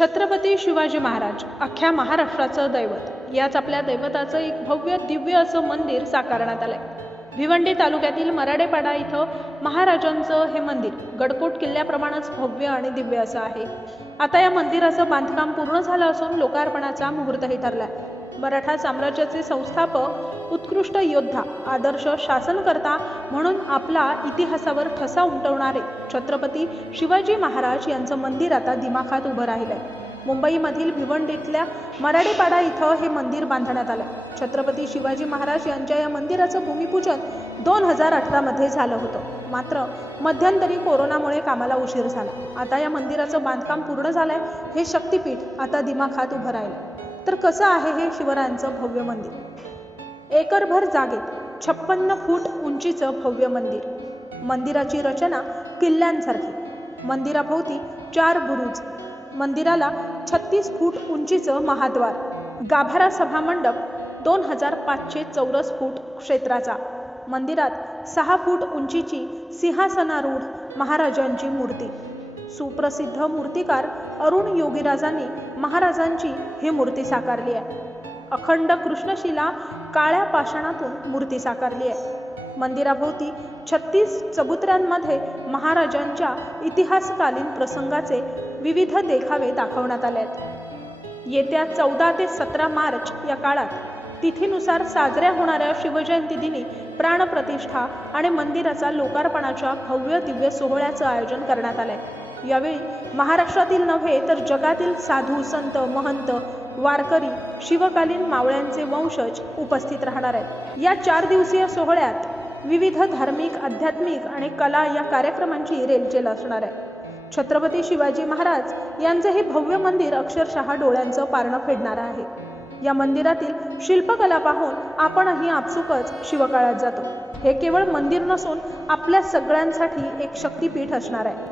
छत्रपती शिवाजी महाराज अख्ख्या महाराष्ट्राचं दैवत. याच आपल्या दैवताचं एक भव्य दिव्य असं मंदिर साकारण्यात आलंय. भिवंडी तालुक्यातील मराडेपाडा इथं महाराजांचं हे मंदिर गडकोट किल्ल्याप्रमाणेच भव्य आणि दिव्य असं आहे. आता या मंदिराचं बांधकाम पूर्ण झालं असून लोकार्पणाचा मुहूर्तही ठरलाय. मराठा साम्राज्याचे संस्थापक उत्कृष्ट योद्धा आदर्श शासनकर्ता म्हणून आपला इतिहासावर ठसा उमटवणारे छत्रपती शिवाजी महाराज यांचं मंदिर आता दिमाखात उभं राहिलंय. मुंबईमधील भिवंडीतल्या मराडेपाडा इथं हे मंदिर बांधण्यात आलं. छत्रपती शिवाजी महाराज यांच्या या मंदिराचं भूमिपूजन दोन हजार अठरामध्ये झालं होतं. मात्र मध्यंतरी कोरोनामुळे कामाला उशीर झाला. आता या मंदिराचं बांधकाम पूर्ण झालंय हे शक्तिपीठ आता दिमाखात उभं राहिलं तर कसं आहे हे शिवरायांचं भव्य मंदिर? एकरभर जागेत छप्पन्न फूट उंचीचं भव्य मंदिर. मंदिराची रचना किल्ल्यांसारखी. मंदिराभोवती चार बुरुज. मंदिराला छत्तीस फूट उंचीचं महाद्वार. गाभारा सभामंडप दोन हजार पाचशे चौरस फूट क्षेत्राचा. मंदिरात सहा फूट उंचीची सिंहासनारूढ महाराजांची मूर्ती. सुप्रसिद्ध मूर्तिकार अरुण योगीराजांनी महाराजांची ही मूर्ती साकारली आहे. अखंड कृष्णशिला काळ्या पाषाणातून मूर्ती साकारली आहे. मंदिराभोवती छत्तीस चबुतऱ्यांमध्ये महाराजांच्या इतिहासकालीन प्रसंगाचे विविध देखावे दाखवण्यात आले आहेत. येत्या चौदा ते सतरा मार्च या काळात तिथीनुसार साजऱ्या होणाऱ्या शिवजयंती दिनी प्राणप्रतिष्ठा आणि मंदिराचा लोकार्पणाच्या भव्य दिव्य सोहळ्याचं आयोजन करण्यात आलं आहे यावेळी महाराष्ट्रातील नव्हे तर जगातील साधू संत महंत वारकरी शिवकालीन मावळ्यांचे वंशज उपस्थित राहणार आहेत. या चार दिवसीय सोहळ्यात विविध धार्मिक आध्यात्मिक आणि कला या कार्यक्रमांची रेलचेल असणार आहे. छत्रपती शिवाजी महाराज यांचे हे भव्य मंदिर अक्षरशः डोळ्यांचं पारणं फेडणारं आहे. या मंदिरातील शिल्पकला पाहून आपणही आपसुकच शिवकाळात जातो. हे केवळ मंदिर नसून आपल्या सगळ्यांसाठी एक शक्तिपीठ असणार आहे.